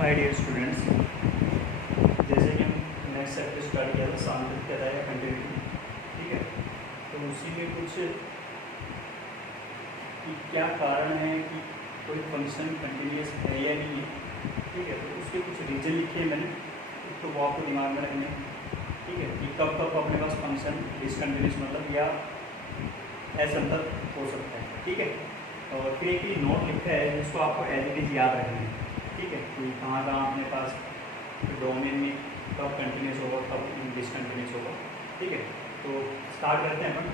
Hi dear students, जैसे कि हम नेक्स्ट चैप्टर स्टार्ट किया था सांख्यिकीय या कंटिन्यूटी, ठीक है। तो उसी में कुछ कि क्या कारण है कि कोई फंक्शन कंटिन्यूस है या नहीं है, ठीक है। तो उसके कुछ रीजन लिखे मैंने, तो वो आपको दिमाग में रखने, ठीक है, कि कब कब अपने पास फंक्शन डिसकंटिन्यूस मतलब या असंतत हो सकता है, ठीक है। और फिर एक नोट लिखा है जिसको आपको एज इट इज़ याद रखना है, ठीक है, कि कहाँ कहाँ अपने पास डोमेन में कब कंटिन्यूस होगा कब डिसकंटिन्यूस होगा, ठीक है। तो स्टार्ट करते हैं अपन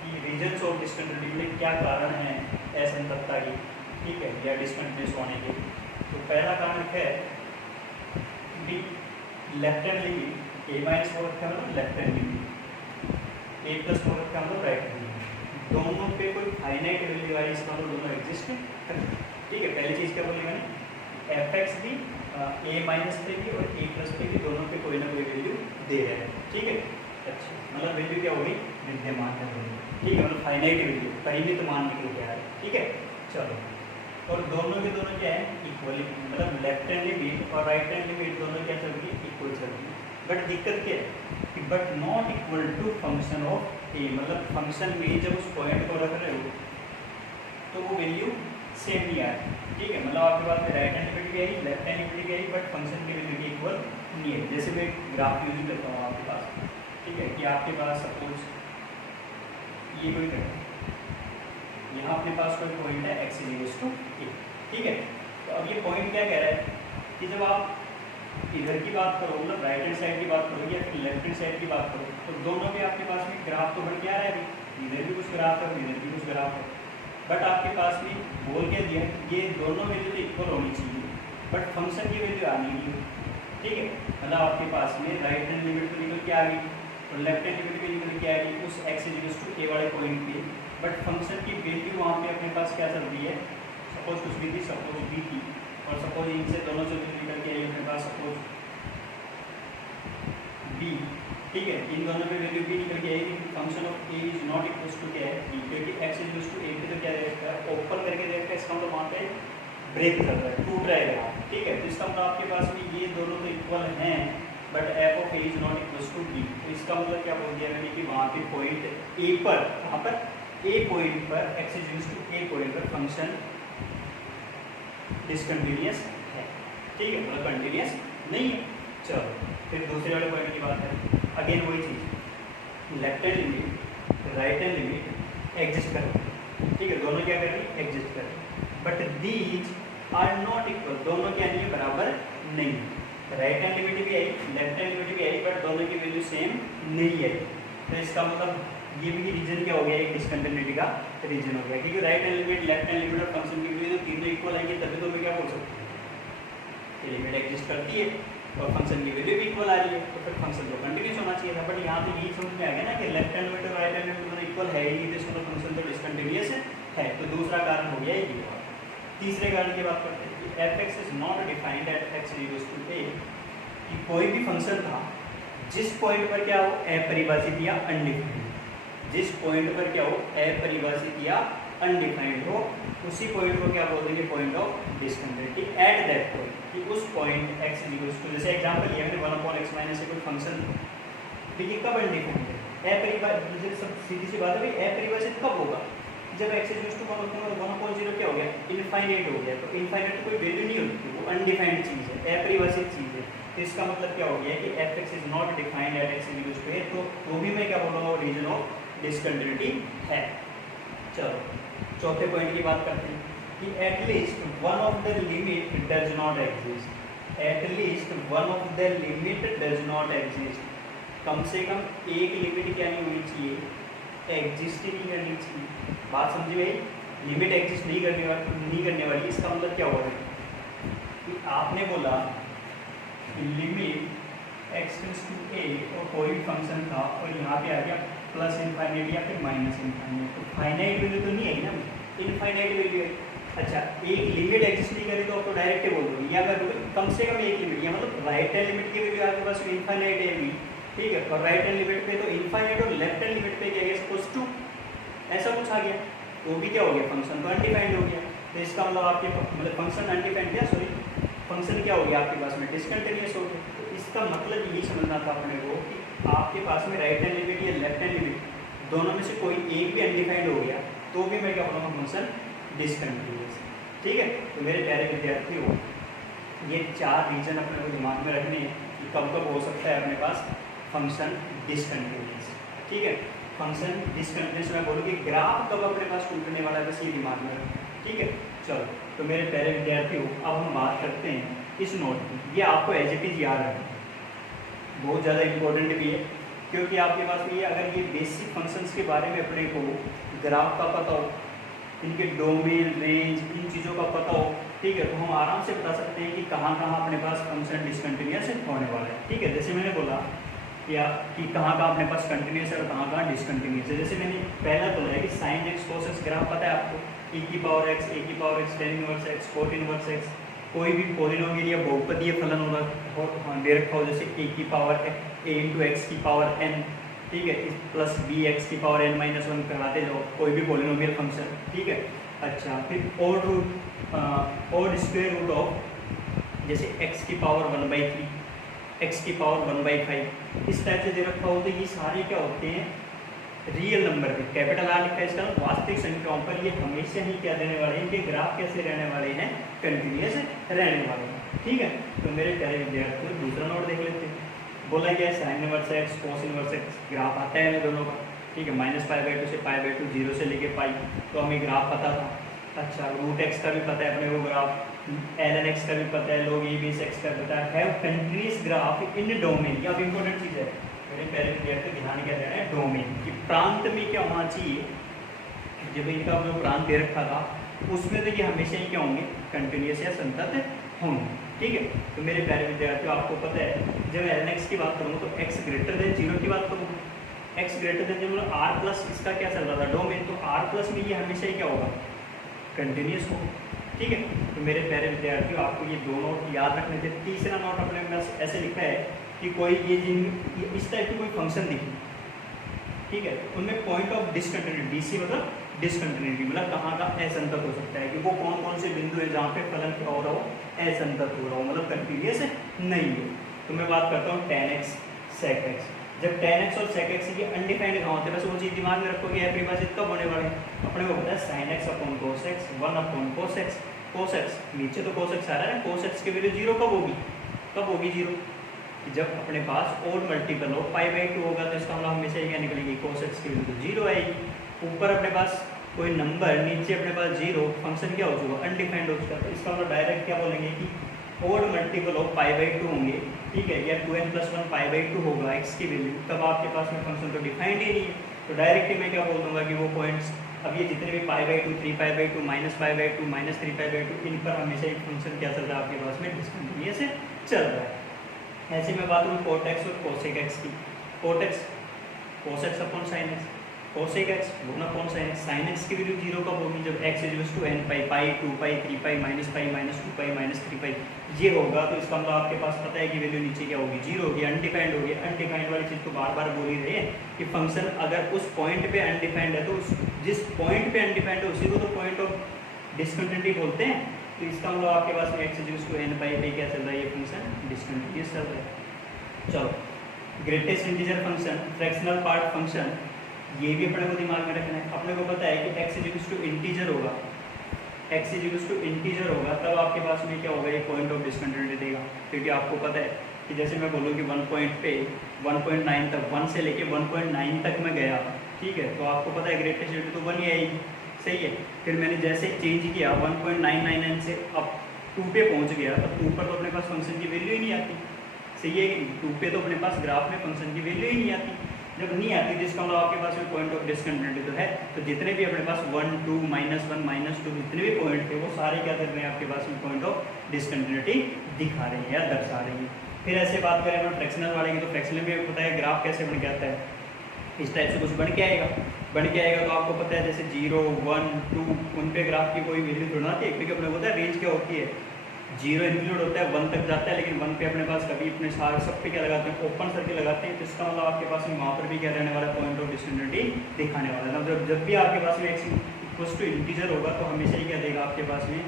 कि रीजन्स ऑफ डिसकंटिन्यूटी में क्या कारण है असंततता की, ठीक है, या डिसकंटिन्यूस होने के। तो पहला कारण क्या है कि लेफ्ट हैंड लिमिट ए माइनस हो रखा है मतलब लेफ्ट हैंड लिमिट, ए प्लस हो रखा है मतलब राइट हैंड लिमिट, दोनों पे कोई फाइनाइट वैल्यू आई इसका मतलब दोनों एग्जिस्ट है, ठीक है। पहली चीज़ क्या बोली मैंने, एफ एक्स भी ए माइनस पे भी और ए प्लस पे भी दोनों पे कोई ना कोई वैल्यू दे रहा है, ठीक है। अच्छा, मतलब वैल्यू क्या होगी, विद्यमान है वैल्यू, ठीक है, मतलब फाइनाइट वैल्यू परिमित मान निकल के आ रहा है, ठीक है। चलो, और दोनों के दोनों क्या है इक्वली, मतलब लेफ्ट हैंड लिमिट और राइट हैंड लिमिट दोनों क्या चल रही है, इक्वल चल रही है। बट दिक्कत क्या है कि but not equal to function of a, मतलब फंक्शन में जब उस पॉइंट को रख रहे हो तो वो वैल्यू सेम नहीं आ रही, ठीक है। मतलब आपके पास में राइट हैंड लिमिट भी आई लेफ्ट हैंड लिमिट भी आई बट फंक्शन की वैल्यू भी इक्वल नहीं है। जैसे मैं ग्राफ यूज करता हूँ आपके पास, ठीक है, कि आपके पास सपोज ये कोई करता है, यहाँ अपने पास कोई पॉइंट है एक्स इक्वल्स टू ए, ठीक है। तो अब ये पॉइंट क्या कह रहा है कि जब आप इधर की बात करो, मतलब राइट हैंड साइड की बात करो या फिर लेफ्ट हैंड साइड की बात करो, तो दोनों में आपके पास में ग्राफ तो बढ़ के आ रहा है, इधर भी कुछ ग्राफ है और इधर भी कुछ ग्राफ है। बट आपके पास में बोल के दिया ये दोनों वैल्यू तो इक्वल होनी चाहिए बट फंक्शन की वैल्यू आनी नहीं, ठीक है। मतलब आपके पास में राइट हैंड लिमिट तो निकल के आ गई और लेफ्ट हैंड लिमिट भी निकल के आ गई उस एक्स इक्वल्स टू ए वाले पॉइंट पे, बट फंक्शन की वैल्यू वहाँ पे अपने पास क्या चल रही है, सपोज कुछ भी थी, सपोज बी थी, और सपोज इनसे दोनों से निकल के आई अपने पास सपोज बी, ठीक है। इन दोनों पे वैल्यू बी निकल के आएगी, function of A is not equals to क्या है बी, क्योंकि एक्स इक्वल्स टू ए पे तो क्या देखता है ओपन करके देखता है, इसका मतलब वहाँ पे ब्रेक कर रहा है, टूट रहा है, ठीक है। तो इसका मतलब आपके पास में ये दोनों तो इक्वल हैं but F of A is not equals to B. तो इसका मतलब क्या बोल दिया मैंने कि वहाँ पे पॉइंट ए पर, वहाँ पर ए पॉइंट पर X equals to A point पर फंक्शन डिसकंटिन्यूअस है, ठीक है, मतलब कंटिन्यूअस नहीं है। चलो फिर दूसरे वाले पॉइंट की बात है, अगेन वही चीज़, left hand limit right hand limit exist कर रही है, ठीक है, दोनों क्या कर रही है एग्जिस्ट कर रही है, but these are not equal, दोनों क्या नहीं है बराबर नहीं, राइट हैंड लिमिट भी आई लेफ्ट हैंड लिमिट भी आई बट दोनों की वैल्यू सेम नहीं है। तो इसका मतलब ये भी रीजन क्या हो गया, एक डिसकंटिन्यूटी का रीजन हो गया, क्योंकि right hand limit left hand limit और फंक्शन की वैल्यू तीनों इक्वल आएंगे तभी तो मैं क्या बोल सकता हूँ लिमिट एग्जिस्ट करती है और फंक्शन की वैल्यू भी इक्वल आ रही है, तो फिर फंक्शन तो कंटिन्यूस होना चाहिए था। बट यहाँ तो यही समझ में आ गया ना कि लेफ्ट हैंड लिमिट और राइट हैंड लिमिट दोनों इक्वल है ही, तो इसका तो फंक्शन तो डिसकंटिन्यूअस है। तो दूसरा कारण हो गया ये। तीसरे कारण की बात करते हैं कि f x is not defined at x equals to a, कि कोई भी फंक्शन था जिस पॉइंट पर क्या हो अपरिभाषित या अनडिफाइंड, जिस पॉइंट पर क्या हो अपरिभाषित या अनडिफाइंड हो, उसी पॉइंट को क्या बोल देंगे point of discontinuity at that point, कि उस पॉइंट एक्स इक्वल्स टू, जैसे एग्जांपल लिया मैंने 1/x माइनस से कोई फंक्शन, देखिए कब अनडिफाइंड है, अपरिभाषित, सब सीधी सी बात है भाई, अपरिभाषित कब होगा जब एक्स इक्वल्स टू 1/0 क्या हो गया इनफाइनाइट हो गया। तो इनफाइनाइट तो कोई वैल्यू नहीं होती, वो अनडिफाइंड चीज़ है, अपरिभाषित चीज़ है। तो इसका मतलब क्या हो गया कि f x is not defined at x equals to a, तो वो भी मैं क्या बोल रहा हूँ रीजन ऑफ डिसकंटिन्यूटी है। चलो चौथे पॉइंट की बात करते हैं कि at least one of the limit does not exist, at least one of the limit does not exist, कम से कम एक लिमिट क्या नहीं होनी चाहिए, एग्जिस्ट ही नहीं करनी चाहिए। बात समझी भाई, लिमिट एग्जिस्ट नहीं करने वाली, इसका मतलब क्या हुआ कि आपने बोला कि लिमिट एक्स टू ए और कोई फंक्शन था और यहाँ पे आ गया प्लस इनफाइनाइट या फिर माइनस इनफाइनाइट, तो फाइनाइट वैल्यू तो नहीं है ना, इनफाइनाइट वैल्यू है। अच्छा, एक लिमिट एग्जिस्ट नहीं करी तो आप तो डायरेक्ट बोल दो या कर कम से कम एक लिमिट, या मतलब राइट हैंड लिमिट की वैल्यू आपके पास इनफाइनाइट है अभी, ठीक है, और राइट हैंड लिमिट पे तो इनफाइनाइट और लेफ्ट हैंड लिमिट पे क्या है सपोज टू, ऐसा कुछ आ गया, वो भी क्या हो गया फंक्शन तो अनडिफाइंड हो गया। तो इसका मतलब आपके मतलब फंक्शन अनडिफाइंड क्या, सॉरी फंक्शन क्या हो गया आपके पास में डिसकंटिन्यूअस हो गया। तो इसका मतलब यही समझना था अपने को कि आपके पास में राइट हैंड लिमिट या लेफ्ट हैंड लिमिट दोनों में से कोई एक भी अनडिफाइंड हो गया तो भी मैं क्या बोलूँगा फंक्शन डिसकंटिन्यूअस। ठीक है, तो मेरे प्यारे विद्यार्थियों ये 4 रीजन अपने को दिमाग में रखने हैं कि कब कब हो सकता है अपने पास फंक्शन डिसकंटिन्यूअस। ठीक है, फंक्शन डिसकंटिन्यूअस मैं बोलूँ कि ग्राफ कब अपने पास टूटने वाला है, बस ये दिमाग में रखें। ठीक है, चलो तो मेरे प्यारे विद्यार्थियों अब हम बात करते हैं इस नोट की। ये आपको एज इट इज याद रखना बहुत ज़्यादा इंपॉर्टेंट भी है, क्योंकि आपके पास में ये अगर ये बेसिक फंक्शंस के बारे में अपने को ग्राफ का पता हो, इनके डोमेन रेंज इन चीज़ों का पता हो, ठीक है, तो हम आराम से बता सकते हैं कि कहाँ कहाँ अपने पास फंक्शन डिसकंटिन्यूअस होने वाला है। ठीक है, जैसे मैंने बोला कि कहाँ कहाँ अपने पास कंटिन्यूअस है और कहाँ कहाँ डिसकंटिन्यूअस है। जैसे मैंने पहला बोला है कि sine x cos x graph पता है आपको, e की पावर x, a की power x, tan inverse x, cot inverse x, कोई भी पॉलिनोमियल या बहुपदीय फलन होना दे रखा हो, जैसे a की पावर a इंटू एक्स की पावर n, ठीक है, प्लस b x की पावर n माइनस 1 कराते जाओ, कोई भी पॉलिनोमियल फंक्शन। ठीक है, अच्छा फिर ओड स्क्वायर रूट ऑफ जैसे x की पावर 1/3, x की पावर 1/5, इस टाइप से दे रखा हो, तो ये सारे क्या होते हैं रियल नंबर पे, कैपिटल आर लिखा है इसका, वास्तविक संख्याओं पर ये हमेशा ही क्या देने वाले हैं, इनके ग्राफ कैसे रहने वाले हैं, कंटिन्यूअस रहने वाले हैं। ठीक है, तो मेरे प्यारे विद्यार्थियों दूसरा नोट देख लेते हैं। बोला गया है sine inverse x cos inverse x graph आता है इन दोनों का। ठीक है, -π/2 से π/2, 0 से लेके पाई, तो हमें ग्राफ पता था। अच्छा रूट एक्स का भी पता है अपने को ग्राफ, ln x का भी पता है, log a base x का पता है। Have continuous graph in domain, ये अब इंपॉर्टेंट चीज़ है मेरे प्यारे विद्यार्थी, ध्यान क्या देना है, डोमेन कि प्रांत में क्या होना चाहिए। जब इनका जो प्रांत दे रखा था उसमें तो ये हमेशा ही क्या होंगे, कंटिन्यूअस या संतत होंगे। ठीक है, तो मेरे प्यारे विद्यार्थियों आपको पता है जब ln x की बात करूँगा तो x ग्रेटर देन 0 की बात करूँगा, x ग्रेटर देन जब r प्लस इसका क्या चल रहा था डोमेन, तो r प्लस में ये हमेशा ही क्या होगा, कंटिन्यूअस होगा। ठीक है, तो मेरे प्यारे विद्यार्थियों आपको ये दो नोट याद रखने थे। तीसरा नोट अपने पास ऐसे लिखा है कि कोई ये इस टाइप की कोई फंक्शन दिखी, ठीक है, उनमें पॉइंट ऑफ डिसकंटिन्यूटी, डीसी मतलब डिसकंटिन्यूटी, मतलब कहाँ का असंतत हो सकता है, कि वो कौन कौन से बिंदु है जहाँ पे फलन क्या हो रहा हो, असंतत हो रहा हो, मतलब कंटिन्यूअस नहीं है। तो मैं बात करता हूँ tan x sec x। जब tan x और sec x ये अनडिफाइंड कहाँ होते हैं, बस वो चीज़ दिमाग में रखोगे परिभाषित कब होने वाले हैं, अपने को पता है sin x upon cos x, 1 upon cos x, cos x नीचे तो cos x आ रहा है, cos x की वैल्यू 0 कब होगी, 0 जब अपने पास ओड मल्टीपल हो π/2 होगा, तो इसका मतलब हमेशा क्या निकलेगी, cos x की वैल्यू 0 आएगी। ऊपर अपने पास कोई नंबर, नीचे अपने पास 0, फंक्शन क्या हो चुका, अनडिफाइंड हो चुका, तो इसका मतलब डायरेक्ट क्या बोलेंगे कि ओड मल्टीपल ऑफ π/2 होंगे। ठीक है, या 2n + 1 π/2 होगा x की वैल्यू, तब आपके पास में फंक्शन तो डिफाइंड ही नहीं है। तो डायरेक्टली मैं क्या बोल दूंगा कि वो पॉइंट्स, अब ये जितने भी π/2, 3π/2, -π/2, -3π/2, इन पर हमेशा एक फंक्शन क्या चल रहा है आपके पास में, डिसकंटिन्यूअस चल रहा है। ऐसे में बात करूँ cot x और cosec x की, cot x cos x upon sin x, cosec x गुना upon sin x, sin x की वैल्यू 0 कब होगी, जब x = n π, 2π, 3π, -π, -2π, -3π ये होगा, तो इसका मतलब आपके पास पता है कि वैल्यू नीचे क्या होगी, 0 होगी, अनडिफाइंड होगी। अनडिफाइंड वाली चीज़ तो बार बार बोल ही रहे हैं कि फंक्शन अगर उस पॉइंट पे अनडिफाइंड है, तो जिस पॉइंट पे अनडिफाइंड है उसी को तो पॉइंट ऑफ डिसकंटिन्यूटी बोलते हैं। तो इसका मतलब आपके पास में x = n π पे क्या चल रहा है, ये फंक्शन डिसकंटिन्यूअस चल रहा है। चलो greatest integer function, fractional part function, ये भी अपने को दिमाग में रखना है। अपने को पता है कि x = इंटीजर होगा, x = इंटीजर होगा, तब आपके पास में क्या होगा, ये पॉइंट ऑफ डिसकंटिन्यूटी देगा। क्योंकि आपको पता है कि जैसे मैं बोलूँ कि 1 पॉइंट पे 1.9 तक, 1 से लेके 1.9 तक मैं गया, ठीक है, तो आपको पता है ग्रेटेस्ट वैल्यू तो 1 ही आएगी, सही है। फिर मैंने जैसे चेंज किया 1.999 से अब 2 पे पहुँच गया, तब 2 पर तो अपने पास फंक्शन की वैल्यू ही नहीं आती, सही है कि 2 पे तो अपने पास ग्राफ में फंक्शन की वैल्यू ही नहीं आती। जब नहीं आती तो इसका मतलब आपके पास में पॉइंट ऑफ डिसकंटिन्यूटी तो है। तो जितने भी अपने पास 1, 2, -1, -2 जितने भी पॉइंट थे, वो सारे क्या कर रहे हैं, आपके पास में पॉइंट ऑफ डिसकंटिन्यूटी दिखा रहे हैं या दर्शा रहे हैं। फिर ऐसे बात करें हम फ्रैक्शनल वाले की, तो फ्रैक्शनल में पता है ग्राफ कैसे बन के आता है, इस टाइप से कुछ बन के आएगा। तो आपको पता है जैसे 0, 1, 2 उन पे ग्राफ की कोई वैल्यू थोड़ा आती है, क्योंकि अपने को पता है रेंज क्या होती है, 0 इंक्लूड होता है, 1 तक जाता है, लेकिन 1 पे अपने पास कभी अपने सारे सब पे क्या लगाते हैं, ओपन सर्किल लगाते हैं। तो इसका मतलब आपके पास में वहाँ पर भी क्या रहने वाला है, पॉइंट ऑफ डिसकंटिन्यूटी दिखाने वाला है। जब भी आपके पास में x = इंटीजर होगा, तो हमेशा ही क्या देगा आपके पास में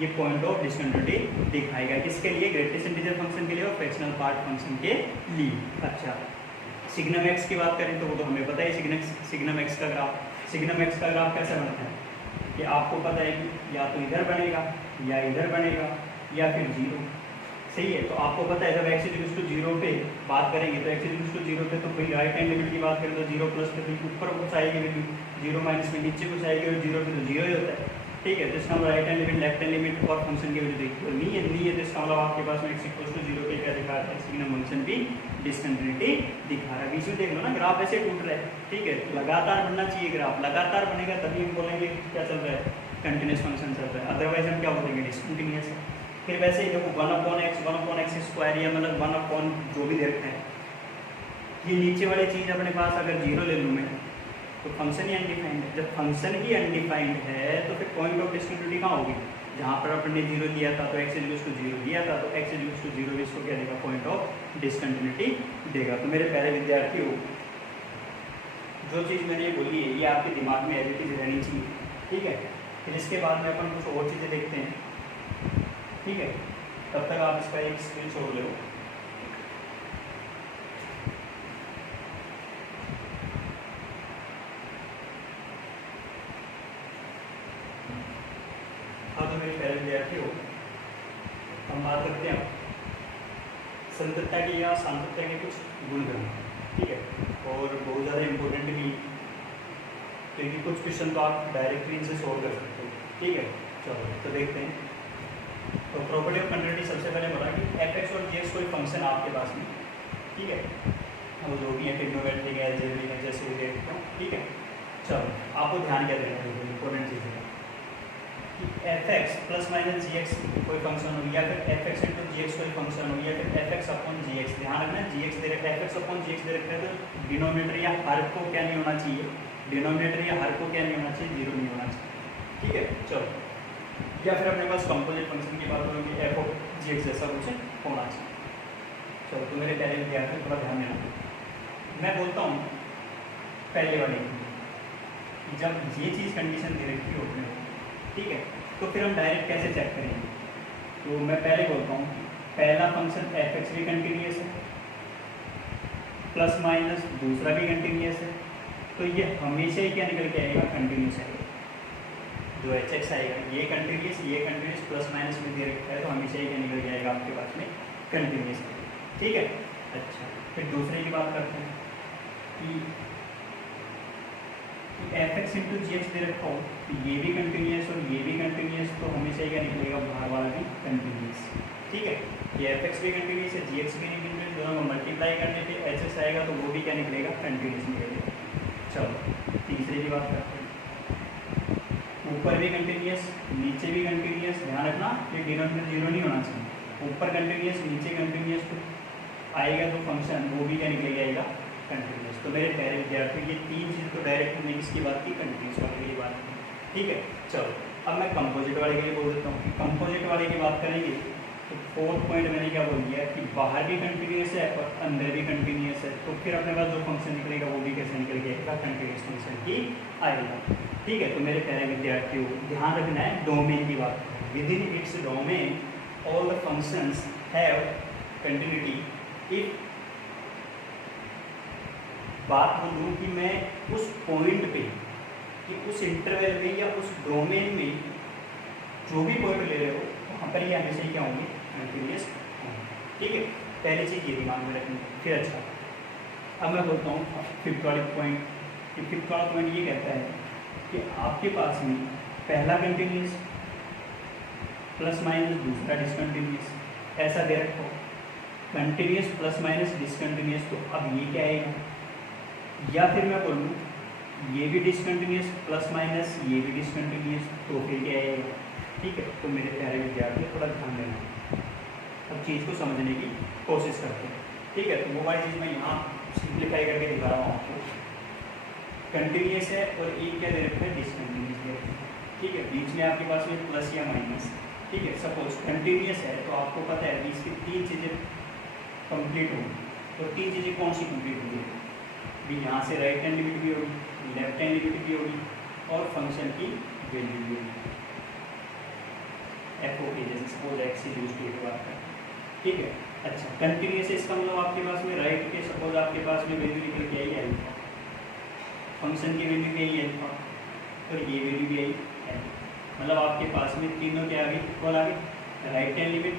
ये पॉइंट ऑफ डिसकंटिन्यूटी दिखाएगा। किसके लिए? ग्रेटेस्ट इंटीजर फंक्शन के लिए और फ्रैक्शनल पार्ट फंक्शन के लिए। अच्छा, सिग्नम एक्स की बात करें तो वो तो हमें पता है सिग्नम एक्स का ग्राफ कैसे बनता है कि आपको पता है कि या तो इधर बनेगा या इधर बनेगा या फिर जीरो। सही है, तो आपको पता है जब एक्स इक्वल्स टू जीरो पे बात करेंगे तो एक्स इक्वल्स टू जीरो पे तो कोई राइट हैंड लिमिट की बात करें तो जीरो प्लस पे तो ऊपर कुछ आएगी वैल्यू, जीरो माइनस में नीचे कुछ आएगी और जीरो पे तो जीरो ही होता है। ठीक है, तो इसका मतलब right hand limit left hand limit और फंक्शन की वैल्यू देखिए तो नहीं है तो इसका मतलब आपके पास में एक्स इक्वल्स टू जीरो पे क्या दिखा रहा है? सिग्नम फंक्शन भी डिसकंटिन्यूटी दिखा रहा है। बीच में देख लो ना ग्राफ ऐसे टूट रहा है। ठीक है, लगातार बनना चाहिए ग्राफ, लगातार बनेगा तभी हम बोलेंगे क्या चल रहा है? कंटिन्यूस फंक्शन चल रहा है, अदरवाइज हम क्या बोलेंगे? डिसकंटिन्यूअस है। फिर वैसे ही देखो 1/x स्क्वायर या मतलब 1 जो भी देखते हैं, ये नीचे वाली चीज़ अपने पास अगर जीरो ले लूँ मैं तो फंक्शन ही अनडिफाइंड है। जब फंक्शन ही अनडिफाइंड है तो फिर पॉइंट ऑफ डिसकंटिन्यूटी कहाँ होगी? जहाँ पर अपने जीरो लिया था तो एक्स इक्वल्स टू जीरो लिया था तो एक्स इक्वल्स टू जीरो इसको क्या देगा? पॉइंट ऑफ डिसकंटिन्यूटी देगा। तो मेरे प्यारे विद्यार्थियों, जो चीज़ मैंने बोली है ये आपके दिमाग में एज इट इज रहनी चाहिए। ठीक है, फिर इसके बाद में अपन कुछ और चीज़ें देखते हैं। ठीक है, तब तक आप इसका एक स्क्रीन छोड़ लो। हाँ, तो मेरे प्यारे विद्यार्थियों, हम बात करते हैं संततता की या सांतत्ता के कुछ गुणधर्म। ठीक है, और बहुत ज़्यादा इम्पोर्टेंट भी, क्योंकि कुछ क्वेश्चन तो आप डायरेक्टली इनसे सोल्व कर सकते हो। ठीक है, चलो तो देखते हैं। तो प्रॉपर्टी ऑफ कंटिन्यूटी सबसे पहले बोला कि एफ और जी कोई फंक्शन आपके पास में। ठीक है, वो जो भी है ट्रिग्नोमेट्रिक है, अलजेब्रिक है, जैसे भी देखते हो। ठीक है, चलो आपको ध्यान क्या देना है? इंपॉर्टेंट चीज़ है कि एफ एक्स प्लस माइनस जी एक्स कोई फंक्शन हो या फिर एफ एक्स इंटू जी एक्स कोई फंक्शन हो या फिर एफ एक्स अपॉन जी एक्स। ध्यान रखना, जी एक्स दे रखा है, एफ एक्स अपॉन जी एक्स दे रखा है तो डिनोमिनेटर या हर को क्या नहीं होना चाहिए? डिनोमिनेटर या हर को क्या नहीं होना चाहिए? जीरो नहीं होना चाहिए। ठीक है, चलो, या फिर अपने पास कंपोजिट फंक्शन की बात करोगे एफ ऑफ जी एक्स जैसा कुछ होना चाहिए। चलो, तो मेरे पहले विद्यार्थी थोड़ा ध्यान देना। मैं बोलता हूँ पहले वाले की, जब ये चीज़ कंडीशन दे रखी हो अपने, ठीक है, तो फिर हम डायरेक्ट कैसे चेक करेंगे? तो मैं पहले बोलता हूँ पहला फंक्शन एफ एक्स भी कंटिन्यूस है, प्लस माइनस दूसरा भी कंटिन्यूस है, तो ये हमेशा ही क्या निकल के आएगा? कंटिन्यूस आएगा। जो एच एक्स आएगा ये कंटिन्यूस प्लस माइनस में दे रखा है तो हमेशा ही क्या निकल जाएगा आपके पास में? कंटिन्यूस। ठीक है, अच्छा, फिर दूसरे की बात करते हैं कि एफ एक्स इंटू जी एक्स दे रखा हो तो ये भी कंटिन्यूस और ये भी कंटिन्यूस, तो हमेशा ही क्या निकलेगा? बाहर वाला भी कंटिन्यूस। ठीक है, ये एफ एक्स भी कंटिन्यूस है, जी एक्स भी कंटिन्यूस, दोनों को मल्टीप्लाई करने पे एच एक्स आएगा तो वो भी क्या निकलेगा? कंटिन्यूस निकलेगा। चलो, तीसरे की बात करते हैं। ऊपर भी कंटिन्यूस, नीचे भी कंटिन्यूस। ध्यान रखना ये डिनोमिनेटर जीरो नहीं होना चाहिए। ऊपर कंटिन्यूस, नीचे कंटिन्यूस, तो आएगा तो फंक्शन वो भी क्या निकल जाएगा? कंटिन्यूस। तो मेरे प्यारे विद्यार्थी, ये तीन चीज़ तो डायरेक्ट हमने किसकी बात की? कंटिन्यूस वाले की बात की। ठीक है, चलो अब मैं कंपोजिट वाले के लिए बोल देता हूँ कि कंपोजिट वाले की बात करेंगे तो फोर्थ पॉइंट मैंने क्या बोल दिया कि बाहर भी कंटिन्यूस है और अंदर भी कंटिन्यूस है, तो फिर अपने पास जो फंक्शन निकलेगा वो भी कैसे निकल जाएगा? कंटिन्यूस फंक्शन की आएगा। ठीक है, तो मेरे प्यारे विद्यार्थियों, ध्यान रखना है डोमेन की बात। With in its domain all the functions have continuity. If बात बोलूँ कि मैं उस पॉइंट पे कि उस इंटरवल में या उस डोमेन में जो भी पॉइंट ले रहे हो वहाँ पर ये हमेशा ही क्या होंगे? कंटिन्यूस होंगे। ठीक है, पहली चीज़ ये दिमाग में रखनी। फिर अच्छा, अब मैं बोलता हूँ फिफ्थ वाले पॉइंट। फिफ्थ वाला पॉइंट ये कहता है कि आपके पास में पहला कंटिन्यूस प्लस माइनस दूसरा डिसकंटिन्यूस ऐसा दे रखो, कंटिन्यूस प्लस माइनस डिसकंटिन्यूस, तो अब ये क्या आएगा? या फिर मैं बोलूँ ये भी डिसकंटिन्यूस प्लस माइनस ये भी डिसकंटिन्यूस, तो फिर क्या आएगा? ठीक है, तो मेरे प्यारे विद्यार्थी थोड़ा ध्यान देना, अब चीज़ को समझने की कोशिश करते हैं। ठीक है, तो वो वाली चीज़ मैं यहाँ सिंप्लीफाई करके दिखा रहा हूँ आपको। कंटिन्यूस है और एक क्या दे रखा है? डिसकंटिन्यूस दे रखा है। ठीक है, बीच में आपके पास में प्लस या माइनस। ठीक है, सपोज कंटिन्यूस है तो आपको पता है कि इसकी तीन चीज़ें कंप्लीट होंगी, तो तीन चीज़ें कौन सी कंप्लीट होंगी? भी यहाँ से राइट हैंड लिमिट भी होगी, लेफ्ट हैंड लिमिट भी होगी और फंक्शन की वैल्यू भी होगी। एफ ओ के जैसे suppose X is use to की बात करें, ठीक है। अच्छा कंटिन्यूस इसका मतलब आपके पास में राइट के सपोज आपके पास में वैल्यू निकल के आई अल्फा, फंक्शन की वैल्यू भी आई अल्फा और ये वैल्यू भी आई अल्फा, मतलब आपके पास में तीनों क्या आ गई, इक्वल आ गई, right hand limit,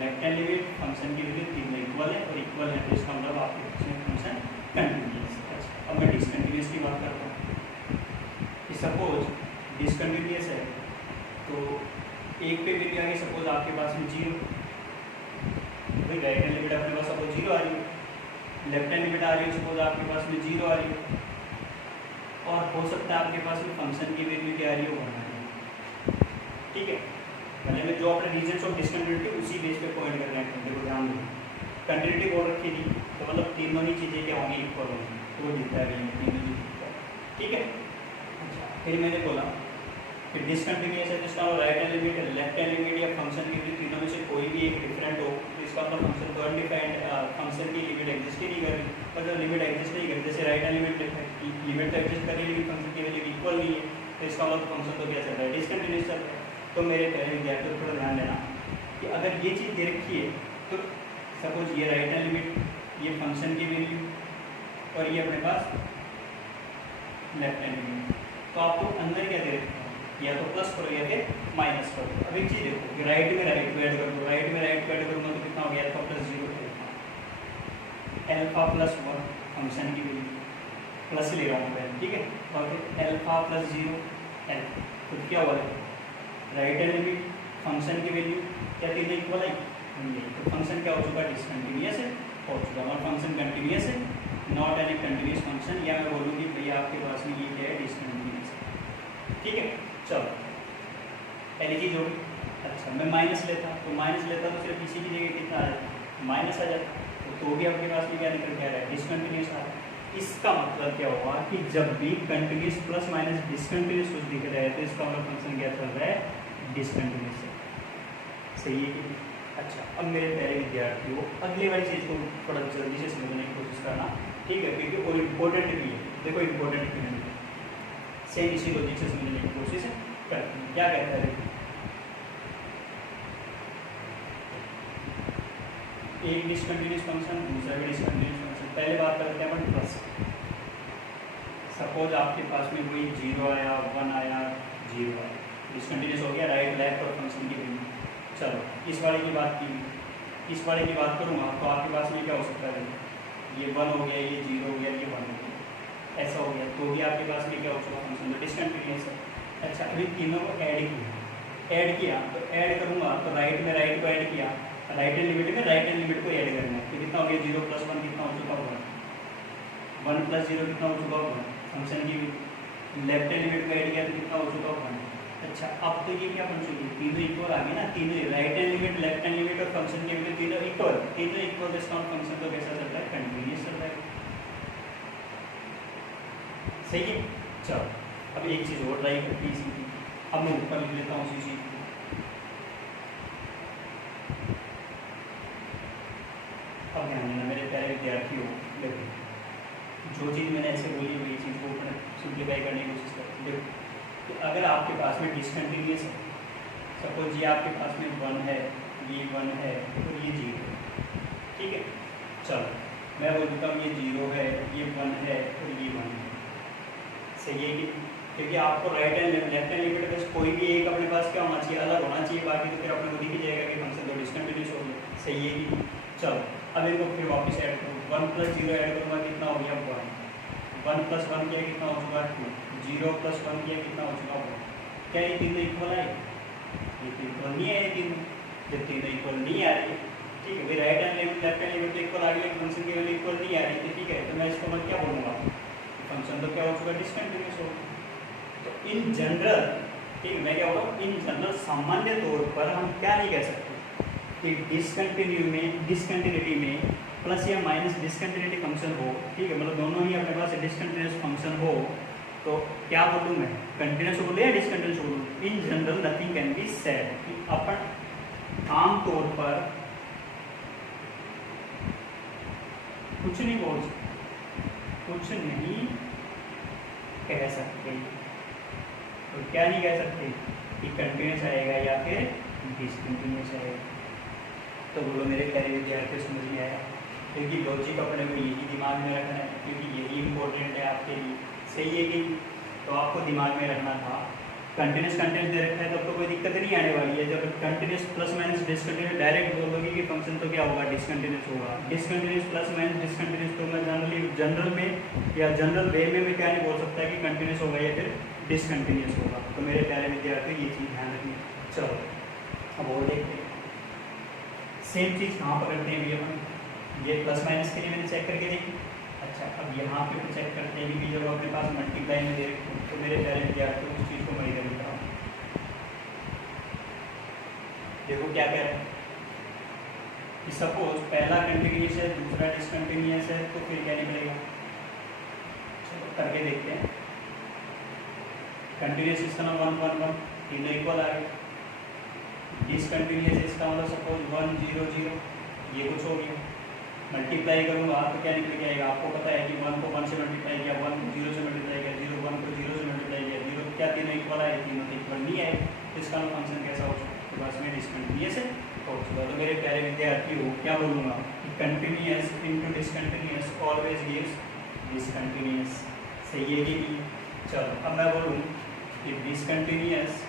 left hand limit, function की वैल्यू तीनों इक्वल है और इक्वल है, तो इसका मतलब आपके पास में फंक्शन कंटिन्यूस। अच्छा अब मैं डिसकंटिन्यूस की बात करता हूँ। सपोज डिसकंटिन्यूस है तो एक पे वैल्यू आ गई सपोज आपके पास में 0, भाई राइट हैंड लिमिट अपने पास सपोज 0 आ रही है, लेफ्ट हैंड लिमिट आ रही है सपोज आपके पास में 0 आ रही है, और हो सकता है आपके पास में फंक्शन की वैल्यू क्या आ रही है 1 आ रही है, ठीक है। पहले में जो अपने रीजन्स ऑफ डिसकंटिन्यूटी उसी बेस पे पॉइंट कर रहे हैं, देखो ध्यान दो, कंटिन्यूटी बोल रखी थी तो मतलब तीनों ही चीज़ें क्या होंगी, इक्वल होंगी, तो वो दिखता है तीनों चीज़, ठीक है। अच्छा फिर मैंने बोला कि डिसकंटिन्यूस है जिसका right hand limit, left hand limit या फंक्शन की वैल्यू तीनों में से कोई भी एक डिफरेंट हो, तो इसका मतलब फंक्शन तो अनडिफाइंड, फंक्शन की लिमिट एग्जिस्ट ही नहीं कर रही, मतलब लिमिट एग्जिस्ट नहीं कर रही, जैसे राइट हैंड लिमिट लिमिट तो एग्जिस्ट कर रही है लेकिन फंक्शन की वैल्यू इक्वल नहीं है, तो इसका मतलब फंक्शन तो क्या चल रहा है, डिसकंटिन्यूस चल रहा है। तो मेरे पहले विद्यार्थियों को थोड़ा ध्यान देना कि अगर ये चीज़ दे रखी है तो सपोज ये राइट हैंड लिमिट, ये फंक्शन की वैल्यू और ये अपने पास लेफ्ट हैंड लिमिट, तो आपको अंदर क्या दे रखा है, या तो प्लस करो या फिर माइनस करो। अब एक चीज़ देखो कि राइट में राइट को ऐड कर दो, राइट में राइट को ऐड करूँगा तो कितना हो गया, alpha plus 0 alpha plus 1 function की वैल्यू प्लस ले रहा हूँ पहले, ठीक है, और फिर अल्फा प्लस 0 अल्फा, तो क्या हुआ है राइट हैंड लिमिट फंक्शन की वैल्यू क्या तीनों इक्वल है, तो फंक्शन क्या हो चुका है, डिसकंटिन्यूअस है हो चुका, और फंक्शन कंटिन्यूअस है, नॉट एनी कंटिन्यूअस फंक्शन, या मैं बोलूँगी भैया आपके पास में ये क्या है, डिसकंटिन्यूअस है, ठीक है। चलो पहली चीज़ होगी। अच्छा मैं माइनस लेता तो सिर्फ इसी की जगह कितना आ जाता, माइनस आ जाता, तो भी आपके पास में क्या निकल के आ रहा है, डिसकंटिन्यूअस आ रहा है। इसका मतलब क्या हुआ कि जब भी कंटिन्यूअस प्लस माइनस डिसकंटिन्यूअस कुछ दिख रहा है तो इसका मतलब फंक्शन क्या चल रहा है, डिसकंटिन्यूअस है, सही है कि। अच्छा अब मेरे प्यारे विद्यार्थियों अगले वाली चीज़ को थोड़ा जल्दी से समझने की कोशिश करना, ठीक है, क्योंकि वो इम्पोर्टेंट भी है, देखो इम्पोर्टेंट भी है, सेम इसी लॉजिक से समझने की कोशिश करते हैं। क्या कहता है, एक डिसकंटिन्यूअस फंक्शन दूसरा भी डिसकंटिन्यूअस फंक्शन, पहले बात करते हैं अपन प्लस। सपोज आपके पास में कोई 0 आया 1 आया 0 आया, डिसकंटिन्यूअस हो गया राइट लेफ्ट और फंक्शन की वैल्यू। चलो इस वाले की बात की, इस वाले की बात करूँगा तो आपके पास में क्या हो सकता है, ये 1 हो गया, ये 0 हो गया, ये 1 हो गया, ऐसा हो गया, तो भी आपके पास में क्या हो चुका, फंक्शन तो डिसकंटिन्यूअस है। अच्छा अभी तीनों को ऐड किया तो ऐड करूँगा तो राइट में राइट को ऐड किया, राइट हैंड लिमिट में राइट हैंड लिमिट को ऐड करना है, तो कितना हो गया 0 + 1 कितना हो चुका 1, 1 + 0 कितना हो चुका 1, फंक्शन की लेफ्ट हैंड लिमिट को ऐड किया तो कितना हो चुका 1। अच्छा अब तो ये क्या बन चुकी है, तीनों इक्वल आ गए ना, तीनों right hand limit left hand limit और फंक्शन की वैल्यू तीनों इक्वल, तो इसका फंक्शन तो कैसा चल रहा है, कंटिन्यूअस चल रहा है, सही है। चलो अब एक चीज़ और ट्राई करते हैं इसी की, अब मैं ऊपर लिख लेता हूँ उसी चीज़ को, अब ध्यान देना मेरे प्यारे विद्यार्थियों, देखो जो चीज़ मैंने ऐसे बोली वही चीज़ को ऊपर सिंप्लीफाई करने की कोशिश करते हैं। देखो तो अगर आपके पास में डिसकंटिन्यूअस है, सपोज ये आपके पास में 1 है, ये 1 है और ये 0 है, ठीक है। चलो मैं बोलता हूँ ये 0 है, ये 1 है और ये 1 है, सही है कि, क्योंकि आपको right hand left hand limit में कोई भी एक अपने पास क्या होना चाहिए, अलग होना चाहिए, बाकी तो फिर अपने को दिख ही जाएगा कि फंक्शन तो डिसकंटिन्यूअस हो गया, सही है कि। चलो अब इनको फिर वापस ऐड करूँ, 1 + 0 ऐड करूँगा कितना हो गया 1, 1 + 1 किया कितना हो चुका 2, 0 + 1 किया कितना हो चुका 1। क्या ये तीनों इक्वल आए, ये तो इक्वल नहीं है, ये तीनों जब तीनों इक्वल नहीं आ रही, ठीक है भाई right hand limit left hand limit तो इक्वल आ गई, फंक्शन की वैल्यू इक्वल नहीं आ रही थी, ठीक है, तो मैं इसको मैं क्या बोलूँगा, फंक्शन तो क्या हो चुका डिसकंटिन्यूअस हो। तो इन जनरल, ठीक है मैं क्या बोल रहा हूँ, इन जनरल सामान्य तौर पर हम क्या नहीं कह सकते कि डिसकंटिन्यूटी में प्लस या माइनस डिसकंटिन्यूटी फंक्शन हो, ठीक है, मतलब दोनों ही अपने पास डिसकंटिन्यूअस फंक्शन हो, तो क्या बोलूँ मैं, कंटिन्यूअस बोलूँ या डिसकंटिन्यूअस बोलूँ, in general nothing can be said, कि अपन आमतौर पर कुछ नहीं बोल सकते, कुछ नहीं कह सकते, तो क्या नहीं कह सकते कि कंटिन्यूअस आएगा या फिर डिसकंटिन्यूस आएगा। तो बोलो मेरे प्यारे विद्यार्थियों समझ में आया, क्योंकि लॉजिक अपने को यही दिमाग में रखना है, क्योंकि यही इम्पोर्टेंट है आपके लिए। सही है कि तो आपको दिमाग में रखना था। कंटिन्यूस कंटिन्यूस दे रखा है तब तो कोई दिक्कत नहीं आने वाली है। जब continuous plus minus discontinuous direct बोलोगे कि फंक्शन तो क्या होगा, डिसकंटिन्यूस होगा। डिसकंटिन्यूस प्लस माइनस डिसकंटिन्यूस तो मैं जनरल में या जनरल वे में क्या नहीं बोल सकता कि कंटिन्यूस होगा या फिर डिसकंटिन्यूस होगा। तो मेरे प्यारे विद्यार्थी ये चीज़ ध्यान रखनी। चलो अब और देखते हैं सेम चीज़ कहाँ पर करते हैं भैया अपन। ये प्लस माइनस के लिए मैंने चेक करके देखी। अच्छा अब यहाँ पे तो चेक करते हैं कि जब अपने पास मल्टीप्लाई में दे रखे तो मेरे प्यारे विद्यार्थियों उस चीज़ को मैं इधर लिख रहा हूँ। देखो क्या कह रहा है कि सपोज पहला कंटिन्यूस है दूसरा डिसकंटिन्यूस है तो फिर क्या निकलेगा। चलो करके देखते हैं। कंटिन्यूस इसका नाम 1 1 1 तीनों इक्वल आ गए। डिसकंटिन्यूस इसका मतलब सपोज 1 0 0 ये कुछ हो गया। मल्टीप्लाई करूँगा तो क्या निकल के आएगा। आपको पता है कि 1 को 1 से मल्टीप्लाई किया, 1 को 0 से मल्टीप्लाई किया, 0 1 को 0 से मल्टीप्लाई किया, 0 क्या तीनों इक्वल आए, तीनों तो इक्वल नहीं आए। तो इसका फंक्शन कैसा हो सकता है, तो बस में डिसकंटिन्यूस है हो चुका। तो मेरे प्यारे विद्यार्थियों क्या बोलूँगा कि continuous into discontinuous always gives discontinuous. सही है कि नहीं। चलो अब मैं बोलूँ कि डिसकंटिन्यूस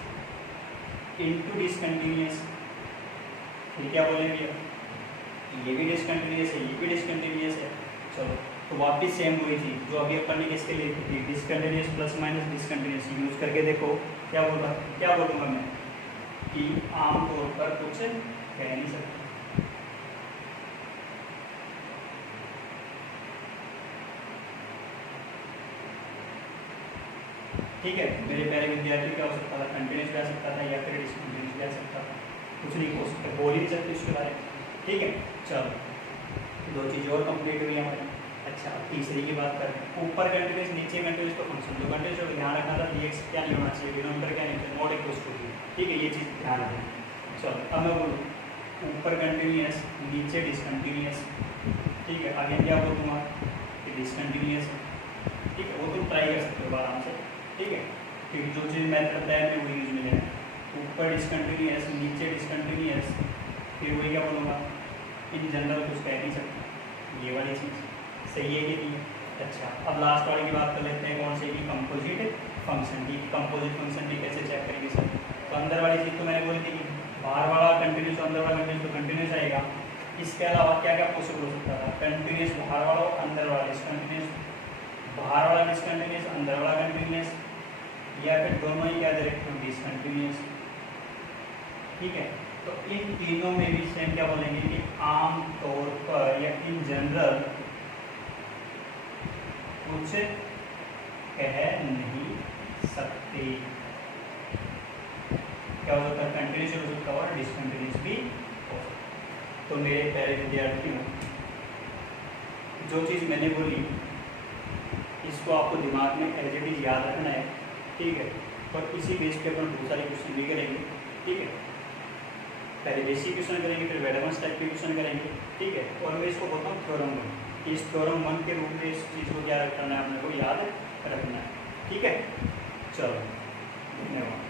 इंटू डिसकंटिन्यूस, फिर क्या बोलेंगे, ये भी डिसकंटिन्यूस है ये भी डिसकंटिन्यूस है। चलो तो वापस सेम वही थी जो अभी अपन ने किसके लिए थी, discontinuous plus minus discontinuous use करके देखो क्या बोल रहा, क्या बोलूँगा मैं कि आमतौर पर कुछ कह नहीं सकता। ठीक है मेरे प्यारे विद्यार्थी क्या हो सकता था, कंटिन्यूस कह सकता था या फिर डिसकंटिन्यूस कह सकता था, कुछ नहीं हो सकता, बोल ही नहीं सकते उसके बारे में। ठीक है चलो दो चीज़ें और कंप्लीट हुई हमारी। अच्छा अब तीसरी की बात करें, ऊपर कंटिन्यूस नीचे कंटिन्यूस तो फंक्शन जो कंटिन्यूस को ध्यान रखना था dx क्या नहीं होना चाहिए, डिनोमिनेटर क्या नहीं होना चाहिए, नॉट इक्वल्स टू 0। ठीक है ये चीज़ ध्यान रखें। चलो अब मैं बोलूँ ऊपर कंटिन्यूस नीचे डिसकंटिन्यूस। ठीक है आगे क्या बोलूँगा कि डिसकंटिन्यूस है। ठीक है वो तुम ट्राई कर सकते हो आराम से। ठीक है क्योंकि जो चीज़ मैंने बताया मैं वही यूज में लेना है। ऊपर डिसकंटिन्यूस नीचे डिसकंटिन्यूस, फिर वही क्या बोलूँगा इन जनरल कुछ कह नहीं सकता, ये वाली चीज़। सही है कि नहीं। अच्छा अब लास्ट वाले की बात कर लेते हैं कौन से की, कंपोजिट फंक्शन की। कंपोजिट फंक्शन भी कैसे चेक करेंगे सर, तो अंदर वाली चीज़ तो मैंने बोली थी कि बाहर वाला कंटिन्यूस अंदर वाला कंटिन्यूस तो कंटिन्यूस आएगा। इसके अलावा क्या क्या पॉसिबल हो सकता था, कंटिन्यूस बाहर वाला अंदर वाला डिसकंटिन्यूस, बाहर वाला डिसकंटिन्यूस अंदर वाला कंटिन्यूस, या फिर दोनों ही क्या दे रखे हो डिसकंटिन्यूस। ठीक है तो इन तीनों में भी सेम क्या बोलेंगे कि आम तौर पर या इन जनरल कुछ कह नहीं सकते। क्या हो सकता है, कंटिन्यूस हो सकता है और डिसकंटिन्यूस भी हो सकता है। तो मेरे प्यारे विद्यार्थियों जो चीज़ मैंने बोली इसको आपको दिमाग में एज इट इज याद रखना है। ठीक है और इसी बेस पे अपन बहुत सारे क्वेश्चन भी करेंगे। ठीक है पहले बेसिक क्वेश्चन करेंगे फिर एडवांस टाइप के क्वेश्चन करेंगे। ठीक है और मैं इसको बोलता हूँ थ्योरम 1। इस थ्योरम 1 के रूप में इस चीज़ को क्या करना है, अपने को याद रखना है। ठीक है चलो धन्यवाद।